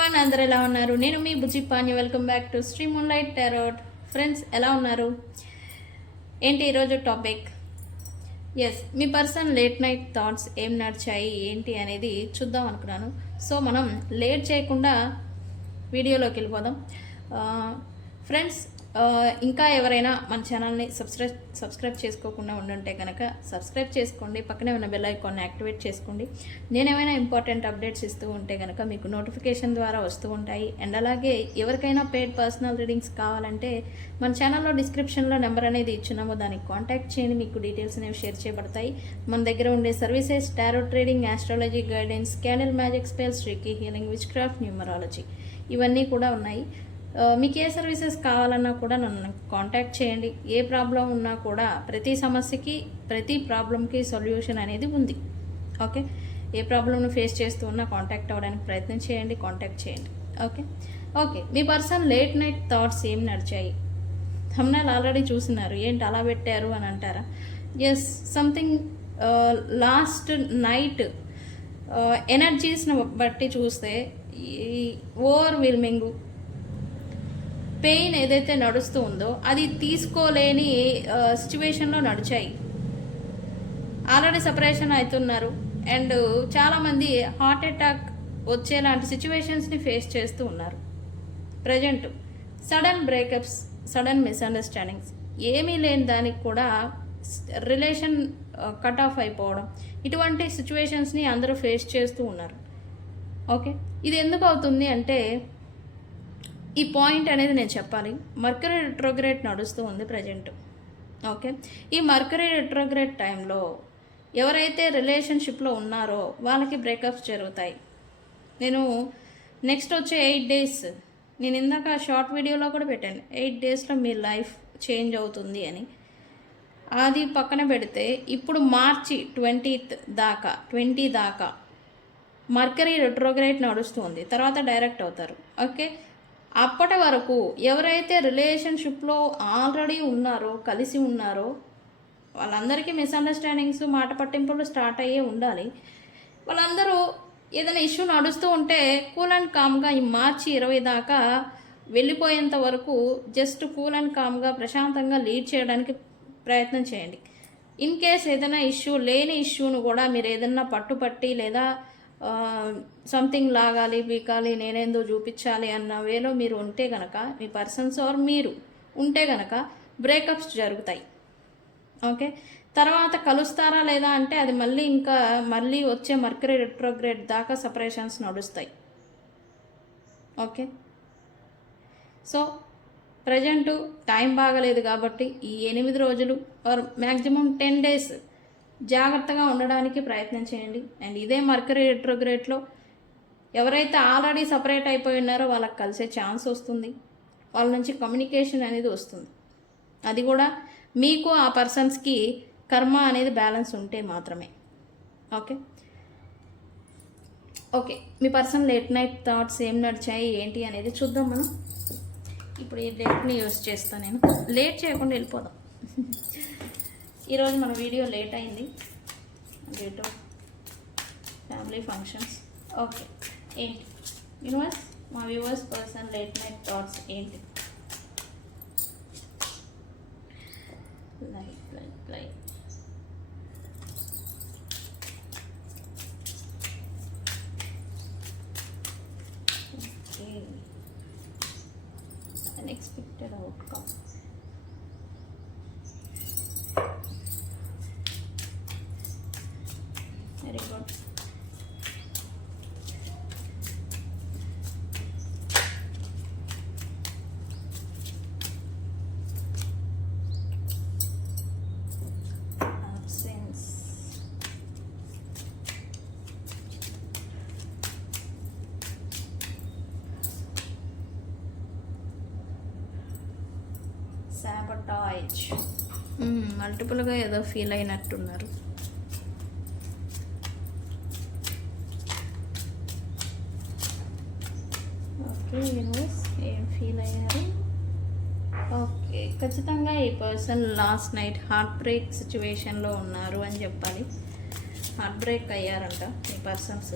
Everyone, అందరు ఎలా ఉన్నారు? నేను మీ Bujji Pani. Welcome back to Sri Moonlight Tarot. Friends, ఎలా ఉన్నారు? ఏంటి ఈరోజు టాపిక్? ఎస్, మీ పర్సన్ లేట్ నైట్ థాట్స్ ఏం నడిచాయి ఏంటి అనేది చూద్దాం అనుకున్నాను. సో మనం లేట్ చేయకుండా వీడియోలోకి వెళ్ళిపోదాం. ఫ్రెండ్స్, ఇంకా ఎవరైనా మన ఛానల్ని సబ్స్క్రైబ్ చేసుకోకుండా ఉండుంటే కనుక సబ్స్క్రైబ్ చేసుకోండి. పక్కనే ఉన్న బెల్ ఐకాన్ని యాక్టివేట్ చేసుకోండి. నేనేమైనా ఇంపార్టెంట్ అప్డేట్స్ ఇస్తూ ఉంటే కనుక మీకు నోటిఫికేషన్ ద్వారా వస్తూ ఉంటాయి. అండ్ అలాగే ఎవరికైనా పెయిడ్ పర్సనల్ రీడింగ్స్ కావాలంటే మన ఛానల్లో డిస్క్రిప్షన్లో నెంబర్ అనేది ఇచ్చున్నాము, దానికి కాంటాక్ట్ చేయండి. మీకు డీటెయిల్స్ అనేవి షేర్ చేయబడతాయి. మన దగ్గర ఉండే services tarot trading, astrology guidance, candle magic spells, reiki healing, which craft, numerology ఇవన్నీ కూడా ఉన్నాయి. మీకు ఏ సర్వీసెస్ కావాలన్నా కూడా నన్ను కాంటాక్ట్ చేయండి. ఏ ప్రాబ్లం ఉన్నా కూడా ప్రతి సమస్యకి, ప్రతి ప్రాబ్లంకి సొల్యూషన్ అనేది ఉంది. ఓకే, ఏ ప్రాబ్లంను ఫేస్ చేస్తూ ఉన్నా కాంటాక్ట్ అవ్వడానికి ప్రయత్నం చేయండి, కాంటాక్ట్ చేయండి. ఓకే, మీ పర్సన్ లేట్ నైట్ థాట్స్ ఏం నడిచాయి? థంబ్నెయిల్ ఆల్రెడీ చూసినారు, ఏంటి అలా పెట్టారు అని అంటారా? ఎస్, సంథింగ్ లాస్ట్ నైట్ ఎనర్జీస్ని బట్టి చూస్తే ఈ ఓవర్వెల్మింగ్ పెయిన్ ఏదైతే నడుస్తూ ఉందో అది తీసుకోలేని సిచ్యువేషన్లో నడిచాయి. ఆల్రెడీ సపరేషన్ అవుతున్నారు అండ్ చాలామంది హార్ట్ అటాక్ వచ్చేలాంటి సిచ్యువేషన్స్ని ఫేస్ చేస్తూ ఉన్నారు. Present sudden breakups, sudden misunderstandings, ఏమీ లేని దానికి కూడా రిలేషన్ కట్ ఆఫ్ అయిపోవడం, ఇటువంటి సిచ్యువేషన్స్ని అందరూ ఫేస్ చేస్తూ ఉన్నారు. ఓకే, ఇది ఎందుకు అవుతుంది అంటే ఈ పాయింట్ అనేది నేను చెప్పాలి. మర్కరీ రెట్రోగ్రేడ్ నడుస్తూ ఉంది ప్రజెంట్. ఓకే, ఈ మర్కరీ రెట్రోగ్రేడ్ టైంలో ఎవరైతే రిలేషన్షిప్లో ఉన్నారో వాళ్ళకి బ్రేకప్స్ జరుగుతాయి. నేను నెక్స్ట్ వచ్చే 8 days, నేను ఇందాక షార్ట్ వీడియోలో కూడా పెట్టాను, 8 daysలో మీ లైఫ్ చేంజ్ అవుతుంది అని. అది పక్కన పెడితే ఇప్పుడు మార్చి 20 దాకా మర్కరీ రెట్రోగ్రేడ్ నడుస్తుంది, తర్వాత డైరెక్ట్ అవుతారు. ఓకే, అప్పటి వరకు ఎవరైతే రిలేషన్షిప్లో ఆల్రెడీ ఉన్నారో, కలిసి ఉన్నారో వాళ్ళందరికీ మిస్అండర్స్టాండింగ్స్, మాట పట్టింపులు స్టార్ట్ అయ్యే ఉండాలి. వాళ్ళందరూ ఏదైనా ఇష్యూ నడుస్తూ ఉంటే కూల్ అండ్ కామ్గా ఈ మార్చి 20 దాకా వెళ్ళిపోయేంత వరకు జస్ట్ కూల్ అండ్ కామ్గా ప్రశాంతంగా లీడ్ చేయడానికి ప్రయత్నం చేయండి. ఇన్ కేస్ ఏదైనా ఇష్యూ లేని ఇష్యూను కూడా మీరు ఏదైనా పట్టుపట్టి లేదా సంథింగ్ లాగాలి, బీకాలి, నేనేందో చూపించాలి అన్న వేలో మీరు ఉంటే గనక, మీ పర్సన్స్ ఆర్ మీరు ఉంటే గనక బ్రేకప్స్ జరుగుతాయి. ఓకే, తర్వాత కలుస్తారా లేదా అంటే అది మళ్ళీ వచ్చే మర్కరీ రెట్రోగ్రేడ్ దాకా సపరేషన్స్ నడుస్తాయి. ఓకే, సో ప్రజెంటు టైం బాగలేదు కాబట్టి ఈ 8 రోజులు ఆర్ మ్యాక్సిమం 10 days జాగ్రత్తగా ఉండడానికి ప్రయత్నం చేయండి. అండ్ ఇదే మర్కరీ రెట్రోగ్రేడ్లో ఎవరైతే ఆల్రెడీ సపరేట్ అయిపోయి ఉన్నారో వాళ్ళకి కలిసే ఛాన్స్ వస్తుంది. వాళ్ళ నుంచి కమ్యూనికేషన్ అనేది వస్తుంది. అది కూడా మీకు ఆ పర్సన్స్కి కర్మ అనేది బ్యాలెన్స్ ఉంటే మాత్రమే. ఓకే, మీ పర్సన్ లేట్ నైట్ థాట్స్ ఏం నడిచాయి ఏంటి అనేది చూద్దాం మనం. ఇప్పుడు ఈ డేట్ని యూజ్ చేస్తాను, నేను లేట్ చేయకుండా వెళ్ళిపోదాం. ఈరోజు మన వీడియో లేట్ అయింది, date of family functions. Okay, ఏంటి యూనివర్స్, మా viewers person late night thoughts ఏంటి? Light okay, unexpected outcome. Very good. Absence. Sabotage. మల్టిపుల్గా ఏదో ఫీల్ అయినట్టున్నారు. యూనివర్స్ ఏం ఫీల్ అయ్యారు? ఓకే, ఖచ్చితంగా ఈ person last night heartbreak సిచ్యువేషన్లో ఉన్నారు అని చెప్పాలి. హార్ట్ బ్రేక్ అయ్యారంట ఈ పర్సన్స్.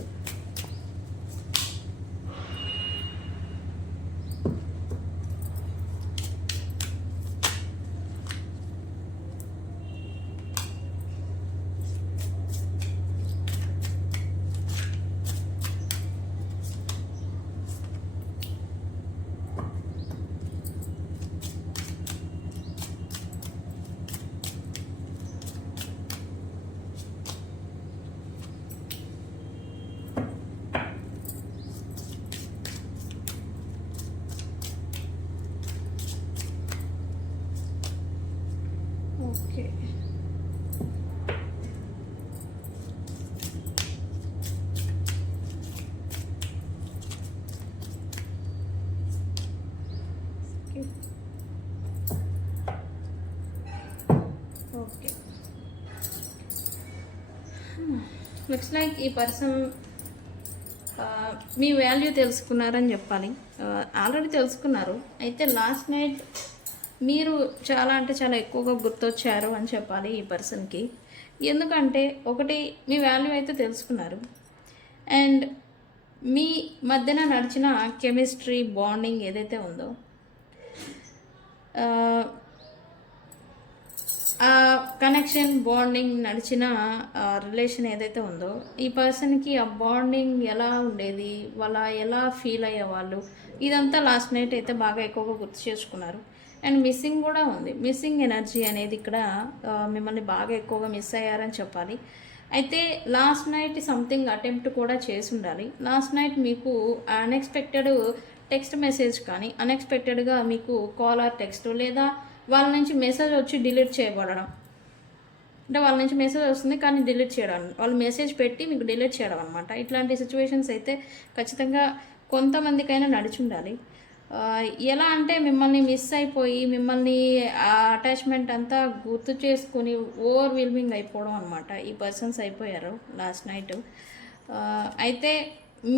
లుక్స్ లైక్ ఈ పర్సన్ మీ వాల్యూ తెలుసుకున్నారని చెప్పాలి. ఆల్రెడీ తెలుసుకున్నారు. అయితే లాస్ట్ నైట్ మీరు చాలా అంటే చాలా ఎక్కువగా గుర్తొచ్చారు అని చెప్పాలి ఈ పర్సన్కి. ఎందుకంటే ఒకటి, మీ వాల్యూ అయితే తెలుసుకున్నారు, అండ్ మీ మధ్యన నడిచిన కెమిస్ట్రీ బాండింగ్ ఏదైతే ఉందో, ఆ కనెక్షన్ బాండింగ్ నడిచిన రిలేషన్ ఏదైతే ఉందో, ఈ పర్సన్కి ఆ బాండింగ్ ఎలా ఉండేది, వాళ్ళ ఎలా ఫీల్ అయ్యేవాళ్ళు, ఇదంతా లాస్ట్ నైట్ అయితే బాగా ఎక్కువగా గుర్తు చేసుకున్నారు. అండ్ మిస్సింగ్ కూడా ఉంది. మిస్సింగ్ ఎనర్జీ అనేది ఇక్కడ మిమ్మల్ని బాగా ఎక్కువగా మిస్ అయ్యారని చెప్పాలి. అయితే లాస్ట్ నైట్ సంథింగ్ అటెంప్ట్ కూడా చేసి ఉండాలి. లాస్ట్ నైట్ మీకు అన్ఎక్స్పెక్టెడ్ టెక్స్ట్ మెసేజ్ కానీ, అన్ఎక్స్పెక్టెడ్గా మీకు కాల్ ఆర్ టెక్స్ట్, లేదా వాళ్ళ నుంచి మెసేజ్ వచ్చి డిలీట్ చేయబడడం, అంటే వాళ్ళ నుంచి మెసేజ్ వస్తుంది కానీ డిలీట్ చేయడం, వాళ్ళు మెసేజ్ పెట్టి మీకు డిలీట్ చేయడం అనమాట. ఇట్లాంటి సిచ్యువేషన్స్ అయితే ఖచ్చితంగా కొంతమందికైనా నడిచి ఉండాలి. ఎలా అంటే మిమ్మల్ని మిస్ అయిపోయి, మిమ్మల్ని ఆ అటాచ్మెంట్ అంతా గుర్తు చేసుకొని ఓవర్వెల్మింగ్ అయిపోవడం అనమాట. ఈ పర్సన్స్ అయిపోయారు లాస్ట్ నైట్. అయితే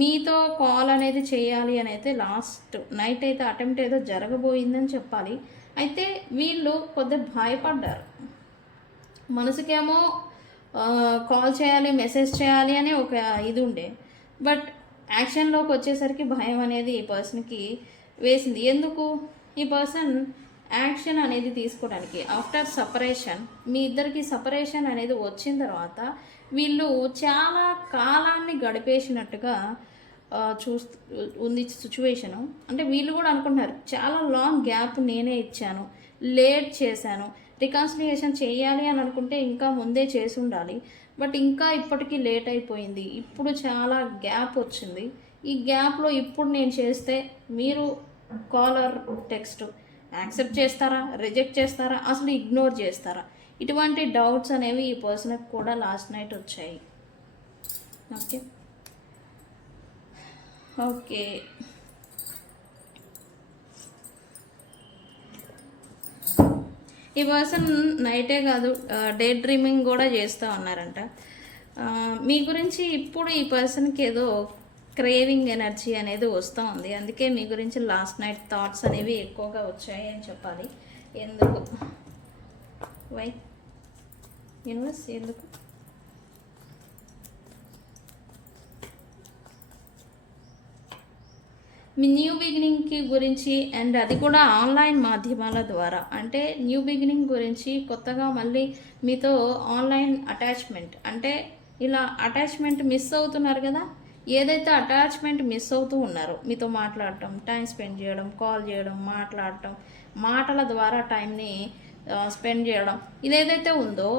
మీతో కాల్ అనేది చేయాలి అని అయితే లాస్ట్ నైట్ అయితే అటెంప్ట్ ఏదో జరగబోయిందని చెప్పాలి. అయితే వీళ్ళు కొద్దిగా భయపడ్డారు. మనసుకేమో కాల్ చేయాలి, మెసేజ్ చేయాలి అని ఒక ఇది ఉండే, బట్ యాక్షన్లోకి వచ్చేసరికి భయం అనేది ఈ పర్సన్కి వేసింది. ఎందుకు? ఈ పర్సన్ యాక్షన్ అనేది తీసుకోవడానికి ఆఫ్టర్ సపరేషన్, మీ ఇద్దరికి సపరేషన్ అనేది వచ్చిన తర్వాత వీళ్ళు చాలా కాలాన్ని గడిపేసినట్టుగా ఉంది సిచ్యువేషను. అంటే వీళ్ళు కూడా అనుకుంటున్నారు, చాలా లాంగ్ గ్యాప్ నేనే ఇచ్చాను, లేట్ చేశాను, రికన్సిలియేషన్ చేయాలి అని అనుకుంటే ఇంకా ముందే చేసి ఉండాలి, బట్ ఇంకా ఇప్పటికీ లేట్ అయిపోయింది, ఇప్పుడు చాలా గ్యాప్ వచ్చింది, ఈ గ్యాప్లో ఇప్పుడు నేను చేస్తే మీరు కాలర్ టెక్స్ట్ యాక్సెప్ట్ చేస్తారా, రిజెక్ట్ చేస్తారా, అసలు ఇగ్నోర్ చేస్తారా, ఇటువంటి డౌట్స్ అనేవి ఈ పర్సన్కి కూడా లాస్ట్ నైట్ వచ్చాయి. ఓకే ఓకే ఈ పర్సన్ నైటే కాదు, డే డ్రీమింగ్ కూడా చేస్తూ ఉన్నారంట. మీ గురించి ఇప్పుడు ఈ పర్సన్కి ఏదో క్రేవింగ్ ఎనర్జీ అనేది వస్తూ ఉంది. అందుకే మీ గురించి లాస్ట్ నైట్ థాట్స్ అనేవి ఎక్కువగా వచ్చాయి అని చెప్పాలి. ఎందుకు? వై యూనివర్స్ ఎందుకు? మీ న్యూ బిగినింగ్కి గురించి, అండ్ అది కూడా ఆన్లైన్ మాధ్యమాల ద్వారా. అంటే న్యూ బిగినింగ్ గురించి, కొత్తగా మళ్ళీ మీతో ఆన్లైన్ అటాచ్మెంట్, అంటే ఇలా అటాచ్మెంట్ మిస్ అవుతున్నారు కదా, ఏదైతే అటాచ్మెంట్ మిస్ అవుతూ ఉన్నారో, మీతో మాట్లాడటం, టైం స్పెండ్ చేయడం, కాల్ చేయడం, మాట్లాడటం, మాటల ద్వారా టైంని స్పెండ్ చేయడం, ఇదేదైతే ఉందో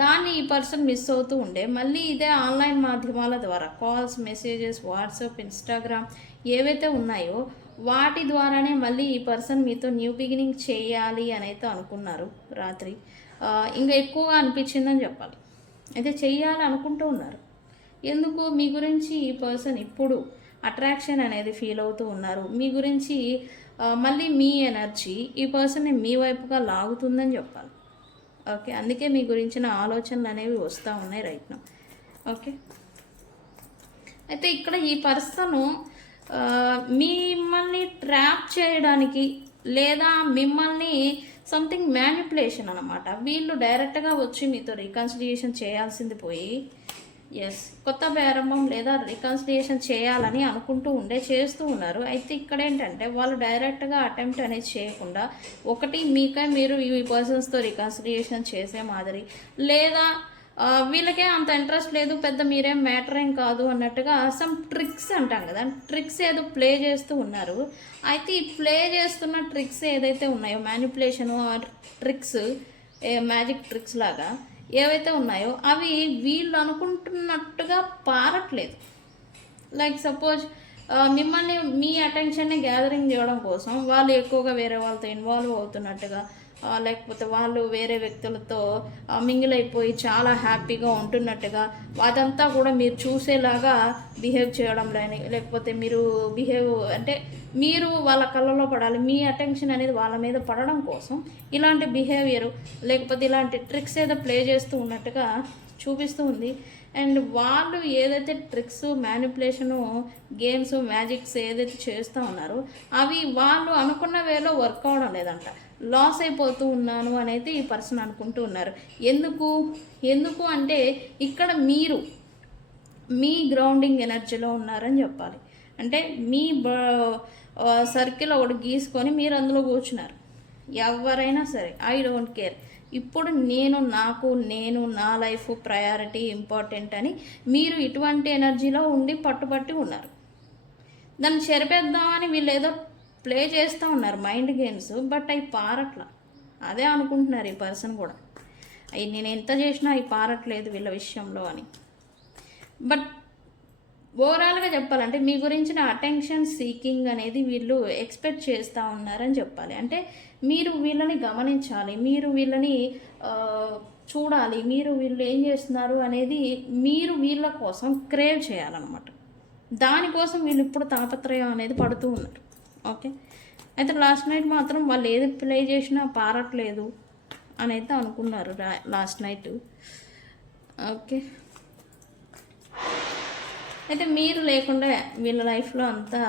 దాన్ని ఈ పర్సన్ మిస్ అవుతూ ఉండే, మళ్ళీ ఇదే ఆన్లైన్ మాధ్యమాల ద్వారా కాల్స్, మెసేజెస్, వాట్సాప్, ఇన్స్టాగ్రామ్ ఏవైతే ఉన్నాయో వాటి ద్వారానే మళ్ళీ ఈ పర్సన్ మీతో న్యూ బిగినింగ్ చేయాలి అని అయితే అనుకున్నారు రాత్రి. ఇంకా ఎక్కువగా అనిపించిందని చెప్పాలి. అయితే చెయ్యాలి అనుకుంటూ ఉన్నారు. ఎందుకు? మీ గురించి ఈ పర్సన్ ఇప్పుడు అట్రాక్షన్ అనేది ఫీల్ అవుతూ ఉన్నారు. మీ గురించి మళ్ళీ మీ ఎనర్జీ ఈ పర్సన్ని మీ వైపుగా లాగుతుందని చెప్పాలి. ఓకే, అందుకే మీ గురించిన ఆలోచనలు అనేవి వస్తూ ఉన్నాయి రైట్ నౌ. ఓకే, అయితే ఇక్కడ ఈ పర్సను మిమ్మల్ని ట్రాప్ చేయడానికి, లేదా మిమ్మల్ని సంథింగ్ మ్యానిపులేషన్ అనమాట, వీళ్ళు డైరెక్ట్గా వచ్చి మీతో రికన్సిలియేషన్ చేయాల్సింది పోయి, ఎస్, కొత్త ప్రారంభం లేదా రికన్సిలియేషన్ చేయాలని అనుకుంటూ చేస్తూ ఉన్నారు. అయితే ఇక్కడ ఏంటంటే వాళ్ళు డైరెక్ట్గా అటెంప్ట్ అనేది చేయకుండా, ఒకటి మీకై మీరు ఈ పర్సన్స్తో రికన్సిలియేషన్ చేసే మాదిరి, లేదా వీళ్ళకే అంత ఇంట్రెస్ట్ లేదు, పెద్ద మీరేం మ్యాటర్ ఏం కాదు అన్నట్టుగా సమ్ ట్రిక్స్ అంటాం కదా, ట్రిక్స్ ఏదో ప్లే చేస్తూ ఉన్నారు. అయితే ఈ ప్లే చేస్తున్న ట్రిక్స్ ఏదైతే ఉన్నాయో, మ్యానిపులేషను ట్రిక్స్, మ్యాజిక్ ట్రిక్స్ లాగా ఏవైతే ఉన్నాయో అవి వీళ్ళు అనుకుంటున్నట్టుగా పారట్లేదు. లైక్ సపోజ్ మిమ్మల్ని, మీ అటెన్షన్ని గ్యాదరింగ్ చేయడం కోసం వాళ్ళు ఎక్కువగా వేరే వాళ్ళతో ఇన్వాల్వ్ అవుతున్నట్టుగా, లేకపోతే వాళ్ళు వేరే వ్యక్తులతో మింగిల్ అయిపోయి చాలా హ్యాపీగా ఉంటున్నట్టుగా, అదంతా కూడా మీరు చూసేలాగా బిహేవ్ చేయడం, లేకపోతే మీరు అంటే మీరు వాళ్ళ కళ్ళలో పడాలి, మీ అటెన్షన్ అనేది వాళ్ళ మీద పడడం కోసం ఇలాంటి బిహేవియరు, లేకపోతే ఇలాంటి ట్రిక్స్ ఏదో ప్లే చేస్తూ ఉన్నట్టుగా చూపిస్తూ ఉంది. అండ్ వాళ్ళు ఏదైతే ట్రిక్స్ మ్యానిపులేషను గేమ్స్ మ్యాజిక్స్ ఏదైతే చేస్తూ ఉన్నారో అవి వాళ్ళు అనుకున్న వేలో వర్క్ అవడం లేదంట. లాస్ అయిపోతూ ఉన్నాను అనేది ఈ పర్సన్ అనుకుంటూ ఉన్నారు. ఎందుకు అంటే ఇక్కడ మీరు మీ గ్రౌండింగ్ ఎనర్జీలో ఉన్నారని చెప్పాలి. అంటే మీ సర్కిల్ ఒకటి గీసుకొని మీరు అందులో కూర్చున్నారు. ఎవరైనా సరే ఐ డోంట్ కేర్, ఇప్పుడు నేను నా లైఫ్ ప్రయారిటీ ఇంపార్టెంట్ అని మీరు ఇటువంటి ఎనర్జీలో ఉండి పట్టుబట్టి ఉన్నారు. దాన్ని చెరిపేద్దామని వీళ్ళు ఏదో ప్లే చేస్తూ ఉన్నారు మైండ్ గేమ్స్, బట్ అవి పారట్లా. అదే అనుకుంటున్నారు ఈ పర్సన్ కూడా, అవి నేను ఎంత చేసినా అవి పారట్లేదు వీళ్ళ విషయంలో అని. బట్ ఓవరాల్గా చెప్పాలంటే మీ గురించిన అటెన్షన్ సీకింగ్ అనేది వీళ్ళు ఎక్స్పెక్ట్ చేస్తూ ఉన్నారని చెప్పాలి. అంటే మీరు వీళ్ళని గమనించాలి, మీరు వీళ్ళని చూడాలి, వీళ్ళు ఏం చేస్తున్నారు అనేది మీరు వీళ్ళ కోసం క్రేవ్ చేయాలన్నమాట. దానికోసం వీళ్ళు ఇప్పుడు తాపత్రయం అనేది పడుతూ ఉన్నారు. ఓకే, అయితే లాస్ట్ నైట్ మాత్రం వాళ్ళు ఏది ప్లే చేసినా పారట్లేదు అని అయితే అనుకున్నారు లాస్ట్ నైట్. ఓకే, అయితే మీరు లేకుండా వీళ్ళ లైఫ్లో అంతా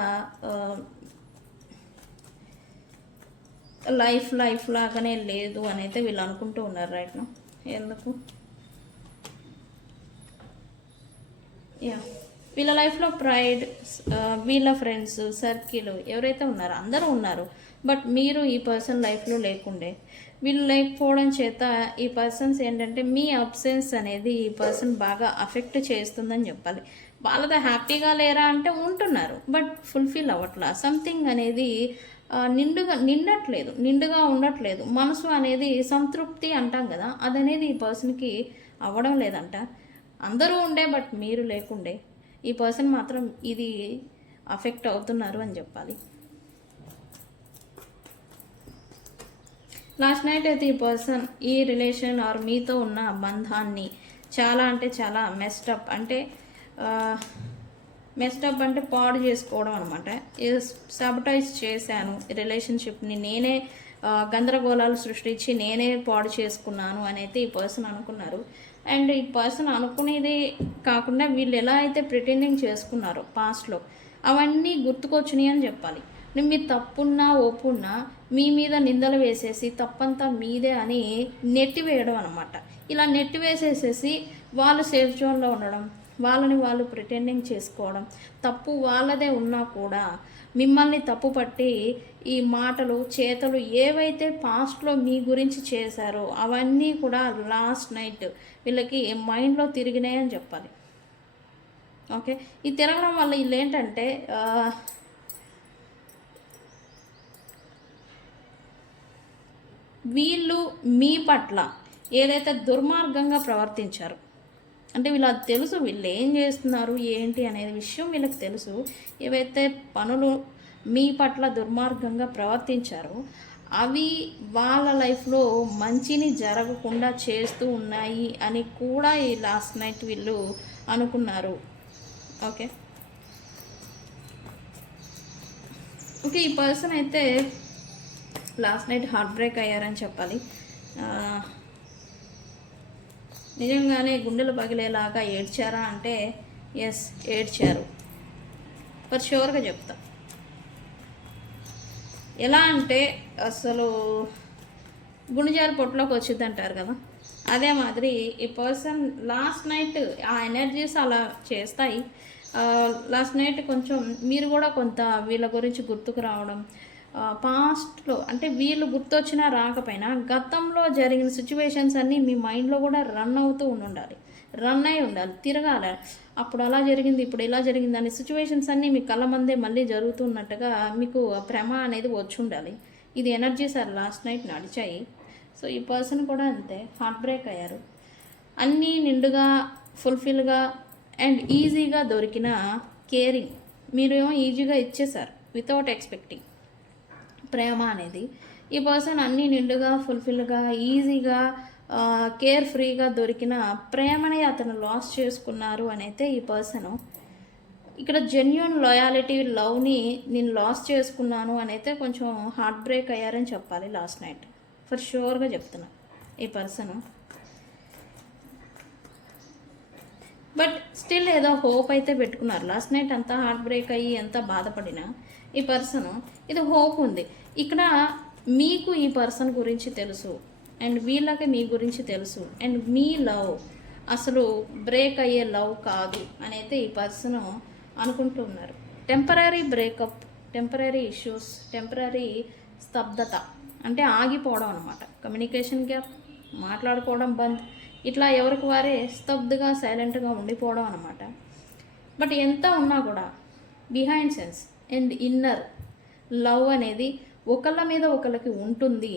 లైఫ్ లాగానే లేదు అని అయితే వీళ్ళు అనుకుంటూ ఉన్నారు రైట్ నో. ఎందుకు వీళ్ళ లైఫ్లో ప్రైడ్, వీళ్ళ ఫ్రెండ్స్ సర్కిల్ ఎవరైతే ఉన్నారో అందరూ ఉన్నారు. బట్ మీరు ఈ పర్సన్ లైఫ్లో లేకుండే, వీళ్ళు లేకపోవడం చేత ఈ పర్సన్స్ ఏంటంటే మీ అబ్సెన్స్ అనేది ఈ పర్సన్ బాగా అఫెక్ట్ చేస్తుందని చెప్పాలి. వాళ్ళతో హ్యాపీగా లేరా అంటే ఉంటున్నారు, బట్ ఫుల్ఫిల్ అవ్వట్లా. సంథింగ్ అనేది నిండుగా ఉండట్లేదు. మనసు అనేది సంతృప్తి అంటాం కదా, అదనేది ఈ పర్సన్కి అవ్వడం లేదంట. అందరూ ఉండే బట్ మీరు లేకుండే ఈ పర్సన్ మాత్రం ఇది అఫెక్ట్ అవుతున్నారు అని చెప్పాలి. లాస్ట్ నైట్ అయితే ఈ పర్సన్ ఈ రిలేషన్ ఆర్ మీతో ఉన్న బంధాన్ని చాలా అంటే చాలా మెస్టప్ అంటే పాడు చేసుకోవడం అనమాట. సాబటైజ్ చేశాను రిలేషన్షిప్ని, నేనే గందరగోళాలు సృష్టించి నేనే పాడు చేసుకున్నాను అని అయితే ఈ పర్సన్ అనుకున్నారు. అండ్ ఈ పర్సన్ అనుకునేది కాకుండా వీళ్ళు ఎలా అయితే ప్రిటెండింగ్ చేసుకున్నారో పాస్ట్లో అవన్నీ గుర్తుకొచ్చినాయి అని చెప్పాలి. మీ తప్పున్నా ఒప్పున్నా మీ మీద నిందలు వేసేసి తప్పంతా మీదే అని నెట్టివేయడం అనమాట. ఇలా నెట్టివేసేసేసి వాళ్ళు సేఫ్ జోన్లో ఉండడం, వాళ్ళని వాళ్ళు ప్రిటెండింగ్ చేసుకోవడం, తప్పు వాళ్ళదే ఉన్నా కూడా మిమ్మల్ని తప్పు పట్టి ఈ మాటలు చేతలు ఏవైతే పాస్ట్లో మీ గురించి చేశారో అవన్నీ కూడా లాస్ట్ నైట్ వీళ్ళకి మైండ్లో తిరిగినాయని చెప్పాలి. ఓకే, ఈ తిరగడం వల్ల వీళ్ళు ఏంటంటే వీళ్ళు మీ పట్ల ఏదైతే దుర్మార్గంగా ప్రవర్తించారు అంటే వీళ్ళకి తెలుసు వీళ్ళు ఏం చేస్తున్నారు ఏంటి అనేది విషయం వీళ్ళకి తెలుసు. ఏవైతే పనులు మీ పట్ల దుర్మార్గంగా ప్రవర్తించారో అవి వాళ్ళ లైఫ్లో మంచిని జరగకుండా చేస్తూ ఉన్నాయి అని కూడా ఈ లాస్ట్ నైట్ వీళ్ళు అనుకున్నారు. ఓకే, ఈ పర్సన్ అయితే లాస్ట్ నైట్ హార్ట్ బ్రేక్ అయ్యారని చెప్పాలి. నిజంగానే గుండెలు పగిలేలాగా ఏడ్చారా అంటే ఎస్ ఏడ్చారు, ఫర్ షూర్గా చెప్తా. ఎలా అంటే అసలు గుండెజారి పొట్టులోకి వచ్చింది అంటారు కదా, అదే మాదిరి ఈ పర్సన్ లాస్ట్ నైట్ ఆ ఎనర్జీస్ అలా చేస్తాయి. లాస్ట్ నైట్ కొంచెం మీరు కూడా కొంత వీళ్ళ గురించి గుర్తుకు రావడం, పాస్ట్లో అంటే వీళ్ళు గుర్తొచ్చినా రాకపోయినా గతంలో జరిగిన సిచ్యువేషన్స్ అన్నీ మీ మైండ్లో కూడా రన్ అవుతూ ఉండాలి, తిరగాలి. అప్పుడు అలా జరిగింది, ఇప్పుడు ఇలా జరిగింది అనే సిచ్యువేషన్స్ అన్నీ మీ కళ్ళ ముందే మళ్ళీ జరుగుతున్నట్టుగా మీకు భ్రమ అనేది వచ్చి ఉండాలి. ఇది ఎనర్జీస్ లాస్ట్ నైట్ నడిచాయి. సో ఈ పర్సన్ కూడా అంతే హార్ట్ బ్రేక్ అయ్యారు. అన్నీ నిండుగా ఫుల్ఫిల్గా అండ్ ఈజీగా దొరికిన కేరింగ్ మీరేమో ఈజీగా ఇచ్చేశారు వితౌట్ ఎక్స్పెక్టింగ్ ప్రేమ అనేది. ఈ పర్సన్ అన్నీ నిండుగా ఫుల్ఫిల్గా ఈజీగా కేర్ ఫ్రీగా దొరికిన ప్రేమని అతను లాస్ చేసుకున్నారు అని అయితే ఈ పర్సను ఇక్కడ జెన్యూన్ లాయాలిటీ లవ్ని నేను లాస్ చేసుకున్నాను అని అయితే కొంచెం హార్ట్ బ్రేక్ అయ్యారని చెప్పాలి లాస్ట్ నైట్, ఫర్ షూర్గా చెప్తున్నా. ఈ పర్సను బట్ స్టిల్ ఏదో హోప్ అయితే పెట్టుకున్నారు. లాస్ట్ నైట్ అంతా హార్ట్ బ్రేక్ అయ్యి ఎంత బాధపడినా ఈ పర్సన్ ఇది హోప్ ఉంది. ఇక్కడ మీకు ఈ పర్సన్ గురించి తెలుసు అండ్ వీళ్ళకి మీ గురించి తెలుసు అండ్ మీ లవ్ అసలు బ్రేక్ అయ్యే లవ్ కాదు అని అయితే ఈ పర్సన్ అనుకుంటున్నారు. Temporary breakup, temporary issues, temporary స్తబ్దత అంటే ఆగిపోవడం అనమాట. కమ్యూనికేషన్ గ్యాప్, మాట్లాడుకోవడం బంద్, ఇట్లా ఎవరికి వారే స్తబ్దుగా సైలెంట్గా ఉండిపోవడం అనమాట. బట్ ఎంత ఉన్నా కూడా behind sense and inner love అనేది ఒకళ్ళ మీద ఒకళ్ళకి ఉంటుంది.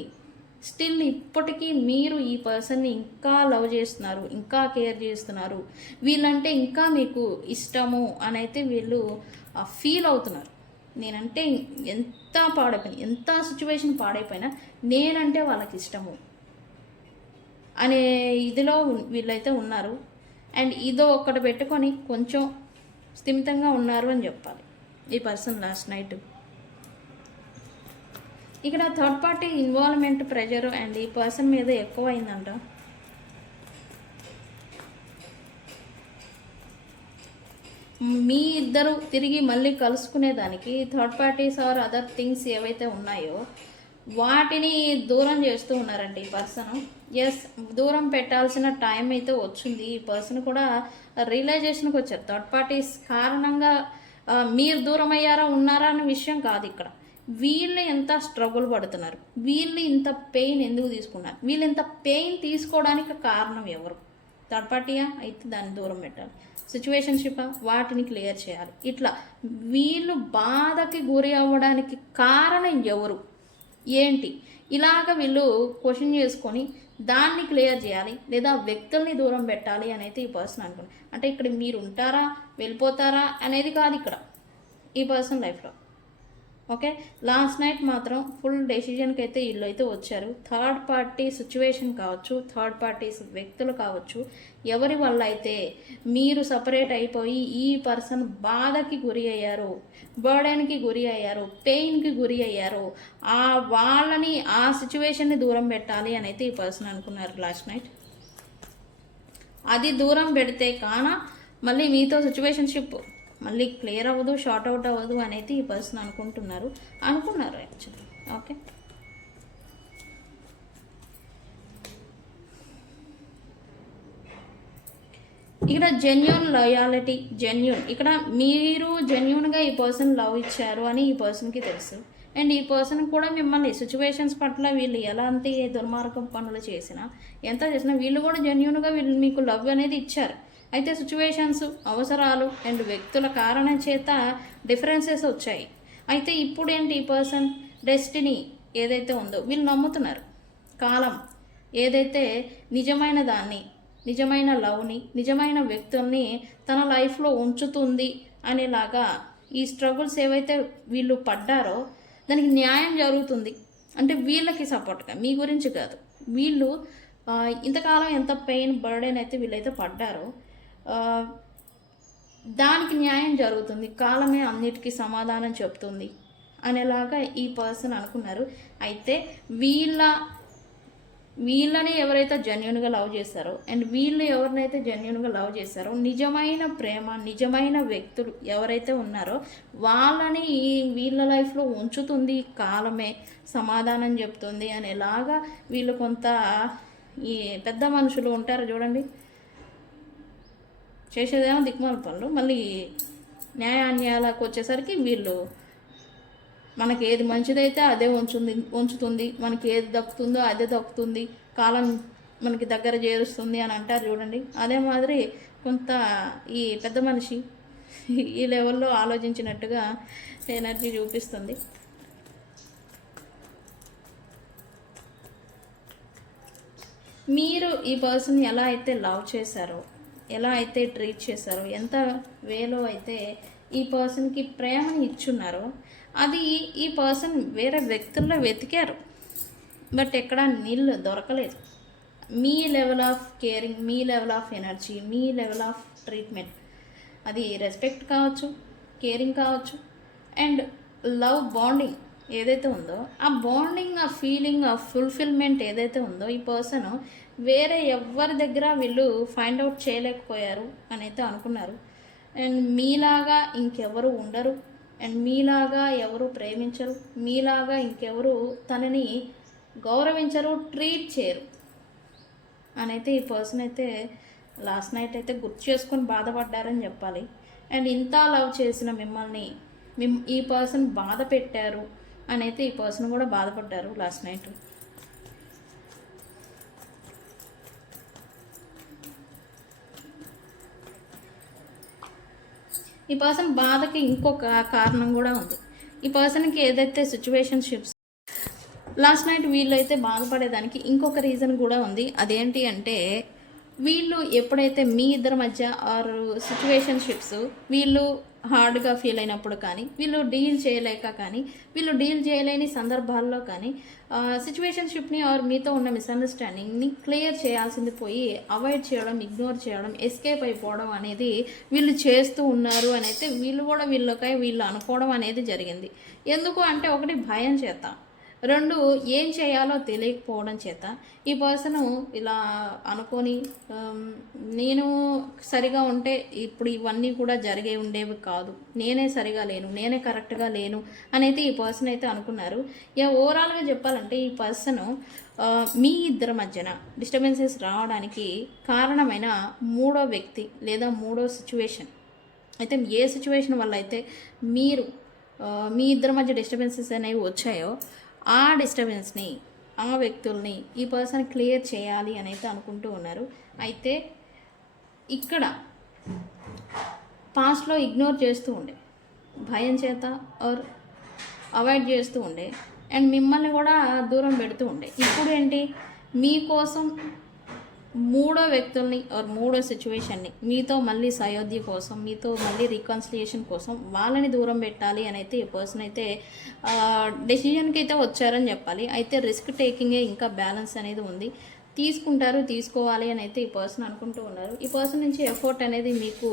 స్టిల్ ఇప్పటికీ మీరు ఈ పర్సన్ని ఇంకా లవ్ చేస్తున్నారు, ఇంకా కేర్ చేస్తున్నారు, వీళ్ళంటే ఇంకా మీకు ఇష్టము అని అయితే వీళ్ళు ఫీల్ అవుతున్నారు. నేనంటే ఎంత పాడైపోయినా, ఎంత సిచ్యువేషన్ పాడైపోయినా నేనంటే వాళ్ళకి ఇష్టము అనే ఇదిలో వీళ్ళైతే ఉన్నారు. అండ్ ఇదో ఒక్కటి పెట్టుకొని కొంచెం స్థిమితంగా ఉన్నారు అని చెప్పాలి ఈ పర్సన్ లాస్ట్ నైట్. ఇక్కడ third party involvement pressure and ఈ పర్సన్ మీద ఎక్కువ అయిందంట. మీ ఇద్దరు తిరిగి మళ్ళీ కలుసుకునేదానికి third parties or other things ఏవైతే ఉన్నాయో వాటిని దూరం చేస్తూ ఉన్నారండి ఈ పర్సన్. ఎస్, దూరం పెట్టాల్సిన టైం అయితే వచ్చింది. ఈ పర్సన్ కూడా రియలైజేషన్కి వచ్చారు. థర్డ్ పార్టీస్ కారణంగా మీరు దూరం అయ్యారా ఉన్నారా అనే విషయం కాదు ఇక్కడ. వీళ్ళు ఎంత స్ట్రగుల్ పడుతున్నారు, వీళ్ళు ఇంత పెయిన్ ఎందుకు తీసుకున్నారు, వీళ్ళు ఇంత పెయిన్ తీసుకోవడానికి కారణం ఎవరు? థర్డ్ పార్టీయా? అయితే దాన్ని దూరం పెట్టాలి. సిచ్యువేషన్షిప్ వాటిని క్లియర్ చేయాలి. ఇట్లా వీళ్ళు బాధకి గురి అవ్వడానికి కారణం ఎవరు, ఏంటి, ఇలాగ వీళ్ళు క్వశ్చన్ చేసుకొని దాన్ని క్లియర్ చేయాలి, లేదా వ్యక్తుల్ని దూరం పెట్టాలి అని అయితే ఈ పర్సన్ అనుకున్నాను. అంటే ఇక్కడ మీరు ఉంటారా వెళ్ళిపోతారా అనేది కాదు ఇక్కడ ఈ పర్సన్ లైఫ్లో. ఓకే, లాస్ట్ నైట్ మాత్రం ఫుల్ డెసిజన్కి అయితే వీళ్ళు అయితే వచ్చారు. థర్డ్ పార్టీ సిచ్యువేషన్ కావచ్చు, థర్డ్ పార్టీస్ వ్యక్తులు కావచ్చు, ఎవరి వల్ల అయితే మీరు సపరేట్ అయిపోయి ఈ పర్సన్ బాధకి గురి అయ్యారు, బర్డెన్కి గురి అయ్యారు, పెయిన్కి గురి అయ్యారు, ఆ వాళ్ళని ఆ సిచ్యువేషన్ని దూరం పెట్టాలి అని అయితే ఈ పర్సన్ అనుకున్నారు లాస్ట్ నైట్. అది దూరం పెడితే కాన మళ్ళీ మీతో సిచ్యువేషన్షిప్ మళ్ళీ క్లియర్ అవ్వదు, షార్ట్ అవుట్ అవ్వదు అనేది ఈ పర్సన్ అనుకున్నారు యాక్చువల్లీ. ఓకే, ఇక్కడ జెన్యున్ లాయాలిటీ, ఇక్కడ మీరు జెన్యున్గా ఈ పర్సన్ లవ్ ఇచ్చారు అని ఈ పర్సన్కి తెలుసు. అండ్ ఈ పర్సన్ కూడా మిమ్మల్ని సిచ్యువేషన్స్ పట్ల వీళ్ళు ఎలాంటి దుర్మార్గం పనులు చేసినా ఎంత చేసినా వీళ్ళు కూడా జెన్యున్గా వీళ్ళు మీకు లవ్ అనేది ఇచ్చారు. అయితే సిచ్యువేషన్స్, అవసరాలు అండ్ వ్యక్తుల కారణం చేత డిఫరెన్సెస్ వచ్చాయి. అయితే ఇప్పుడు ఏంటి, ఈ పర్సన్ డెస్టినీ ఏదైతే ఉందో వీళ్ళు నమ్ముతున్నారు. కాలం ఏదైతే నిజమైన దాన్ని, నిజమైన లవ్ని, నిజమైన వ్యక్తుల్ని తన లైఫ్లో ఉంచుతుంది అనేలాగా ఈ స్ట్రగుల్స్ ఏవైతే వీళ్ళు పడ్డారో దానికి న్యాయం జరుగుతుంది. అంటే వీళ్ళకి సపోర్ట్గా, మీ గురించి కాదు, వీళ్ళు ఇంతకాలం ఎంత పెయిన్ బర్డెన్ అయితే వీళ్ళైతే పడ్డారో దానికి న్యాయం జరుగుతుంది, కాలమే అన్నిటికీ సమాధానం చెప్తుంది అనేలాగా ఈ పర్సన్ అనుకున్నారు. అయితే వీళ్ళని ఎవరైతే జెన్యున్గా లవ్ చేశారో అండ్ వీళ్ళు ఎవరినైతే జెన్యున్గా లవ్ చేశారో నిజమైన ప్రేమ, నిజమైన వ్యక్తులు ఎవరైతే ఉన్నారో వాళ్ళని వీళ్ళ లైఫ్లో ఉంచుతుంది, కాలమే సమాధానం చెప్తుంది అనేలాగా వీళ్ళు కొంత ఈ పెద్ద మనుషులు ఉంటారు చూడండి, చేసేదేమో దిక్మాల పనులు, మళ్ళీ న్యాయాన్యాయాలకు వచ్చేసరికి వీళ్ళు మనకి ఏది మంచిదైతే అదే ఉంచుతుంది, మనకి ఏది దక్కుతుందో అదే దక్కుతుంది, కాలం మనకి దగ్గర చేరుస్తుంది అని అంటారు చూడండి. అదే మాదిరి కొంత ఈ పెద్ద మనిషి ఈ లెవెల్లో ఆలోచించినట్టుగా ఎనర్జీ చూపిస్తుంది. మీరు ఈ పర్సన్ ఎలా అయితే లవ్ చేశారో, ఎలా అయితే ట్రీట్ చేశారో, ఎంత వేలో అయితే ఈ పర్సన్కి ప్రేమని ఇచ్చున్నారో అది ఈ పర్సన్ వేరే వ్యక్తుల్లో వెతికారు, బట్ ఎక్కడ నీళ్ళు దొరకలేదు. మీ లెవెల్ ఆఫ్ కేరింగ్, మీ లెవెల్ ఆఫ్ ఎనర్జీ, మీ లెవెల్ ఆఫ్ ట్రీట్మెంట్, అది రెస్పెక్ట్ కావచ్చు, కేరింగ్ కావచ్చు అండ్ లవ్ బాండింగ్ ఏదైతే ఉందో ఆ బాండింగ్, ఆ ఫీలింగ్, ఆ ఫుల్ఫిల్మెంట్ ఏదైతే ఉందో ఈ పర్సన్ వేరే ఎవరి దగ్గర వీళ్ళు ఫైండ్ అవుట్ చేయలేకపోయారు అని అయితే అనుకున్నారు. అండ్ మీలాగా ఇంకెవరు ఉండరు, అండ్ మీలాగా ఎవరు ప్రేమించరు, మీలాగా ఇంకెవరు తనని గౌరవించరు, ట్రీట్ చేయరు అని అయితే ఈ పర్సన్ అయితే లాస్ట్ నైట్ అయితే గుర్తు చేసుకొని బాధపడ్డారని చెప్పాలి. అండ్ ఇంత లవ్ చేసిన మిమ్మల్ని ఈ పర్సన్ బాధ పెట్టారు అని అయితే ఈ పర్సన్ కూడా బాధపడ్డారు లాస్ట్ నైట్. ఈ పర్సన్ బాధకి ఇంకొక కారణం కూడా ఉంది. ఈ పర్సన్కి ఏదైతే సిచ్యువేషన్షిప్స్ లాస్ట్ నైట్ వీళ్ళైతే బాధపడేదానికి ఇంకొక రీజన్ కూడా ఉంది. అదేంటి అంటే వీళ్ళు ఎప్పుడైతే మీ ఇద్దరి మధ్య ఆర్ సిచ్యువేషన్షిప్స్ వీళ్ళు హార్డ్గా ఫీల్ అయినప్పుడు కానీ, వీళ్ళు డీల్ చేయలేక కానీ, వీళ్ళు డీల్ చేయలేని సందర్భాల్లో కానీ సిచ్యువేషన్షిప్ని ఆర్ మీతో ఉన్న మిస్అండర్స్టాండింగ్ని క్లియర్ చేయాల్సింది పోయి అవాయిడ్ చేయడం, ఇగ్నోర్ చేయడం, ఎస్కేప్ అయిపోవడం అనేది వీళ్ళు చేస్తూ ఉన్నారు అని అయితే వీళ్ళు అనుకోవడం అనేది జరిగింది. ఎందుకు అంటే ఒకటి భయం చేత, రెండు ఏం చేయాలో తెలియకపోవడం చేత ఈ పర్సను ఇలా అనుకొని నేను సరిగా ఉంటే ఇప్పుడు ఇవన్నీ కూడా జరిగే ఉండేవి కాదు, నేనే సరిగా లేను, నేనే కరెక్ట్గా లేను అనేది ఈ పర్సన్ అయితే అనుకున్నారు. ఓవరాల్గా చెప్పాలంటే ఈ పర్సను మీ ఇద్దరి మధ్యన డిస్టర్బెన్సెస్ రావడానికి కారణమైన మూడో వ్యక్తి లేదా మూడో సిచ్యువేషన్ అయితే ఏ సిచ్యువేషన్ వల్ల అయితే మీ ఇద్దరి మధ్య డిస్టర్బెన్సెస్ అనేవి వచ్చాయో ఆ డిస్టర్బెన్స్ని, ఆ వ్యక్తుల్ని ఈ పర్సన్ క్లియర్ చేయాలి అని అయితే అనుకుంటూ ఉన్నారు. అయితే ఇక్కడ పాస్ట్లో ఇగ్నోర్ చేస్తూ ఉండే, భయం చేత ఆర్ అవాయిడ్ చేస్తూ ఉండే, అండ్ మిమ్మల్ని కూడా దూరం పెడుతూ ఉండే. ఇప్పుడు ఏంటి, మీకోసం మూడో వ్యక్తుల్ని ఆర్ మూడో సిచ్యువేషన్ని మీతో మళ్ళీ సయోధ్య కోసం, మీతో మళ్ళీ రీకన్సిలియేషన్ కోసం వాళ్ళని దూరం పెట్టాలి అని అయితే ఈ పర్సన్ అయితే డెసిషన్కి అయితే వచ్చారని చెప్పాలి. అయితే రిస్క్ టేకింగే ఇంకా బ్యాలెన్స్ అనేది ఉంది, తీసుకోవాలి అని అయితే ఈ పర్సన్ అనుకుంటూ ఉన్నారు. ఈ పర్సన్ నుంచి ఎఫర్ట్ అనేది మీకు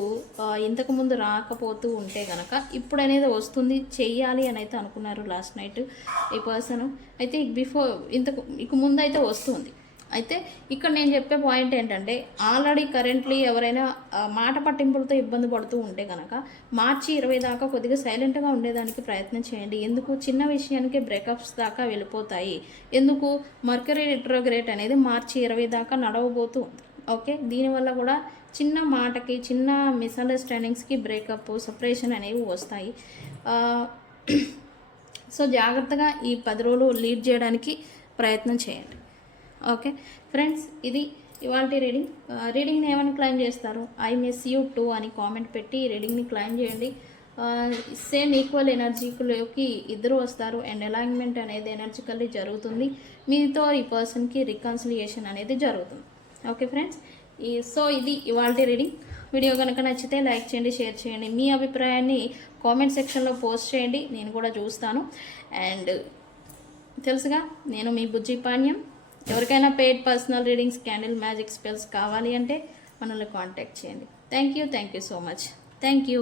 ఇంతకుముందు రాకపోతూ ఉంటే కనుక ఇప్పుడు అనేది వస్తుంది, చెయ్యాలి అని అయితే అనుకున్నారు లాస్ట్ నైట్ ఈ పర్సన్. అయితే ఇక ముందు అయితే వస్తుంది. అయితే ఇక్కడ నేను చెప్పే పాయింట్ ఏంటంటే ఆల్రెడీ కరెంట్లీ ఎవరైనా మాట పట్టింపులతో ఇబ్బంది పడుతూ ఉంటే కనుక మార్చి 20 దాకా కొద్దిగా సైలెంట్గా ఉండేదానికి ప్రయత్నం చేయండి. ఎందుకు, చిన్న విషయానికి బ్రేకప్స్ దాకా వెళ్ళిపోతాయి. ఎందుకు, మర్కరీ రిట్రోగ్రేడ్ అనేది మార్చి 20 దాకా నడవబోతూ ఉంది. ఓకే, దీనివల్ల కూడా చిన్న మాటకి, చిన్న మిస్అండర్స్టాండింగ్స్కి బ్రేకప్, సపరేషన్ అనేవి వస్తాయి. సో జాగ్రత్తగా ఈ 10 రోజులు లీడ్ చేయడానికి ప్రయత్నం చేయండి. ఓకే ఫ్రెండ్స్, ఇది ఇవాళ రీడింగ్ని ఏమని క్లైమ్ చేస్తారు, ఐ మిస్ యూ టూ అని కామెంట్ పెట్టి రీడింగ్ని క్లైమ్ చేయండి. సేమ్ ఈక్వల్ ఎనర్జీలోకి ఇద్దరు వస్తారు అండ్ అలైన్మెంట్ అనేది ఎనర్జికల్లీ జరుగుతుంది. మీతో ఈ పర్సన్కి రికన్సిలియేషన్ అనేది జరుగుతుంది. ఓకే ఫ్రెండ్స్, సో ఇది ఇవాళ రీడింగ్. వీడియో కనుక నచ్చితే లైక్ చేయండి, షేర్ చేయండి, మీ అభిప్రాయాన్ని కామెంట్ సెక్షన్లో పోస్ట్ చేయండి, నేను కూడా చూస్తాను. అండ్ తెలుసుగా, నేను మీ బుజ్జి పాణ్యం. ఎవరికైనా paid personal readings, candle magic spells కావాలి అంటే మనల్ని కాంటాక్ట్ చేయండి. Thank you so much. Thank you.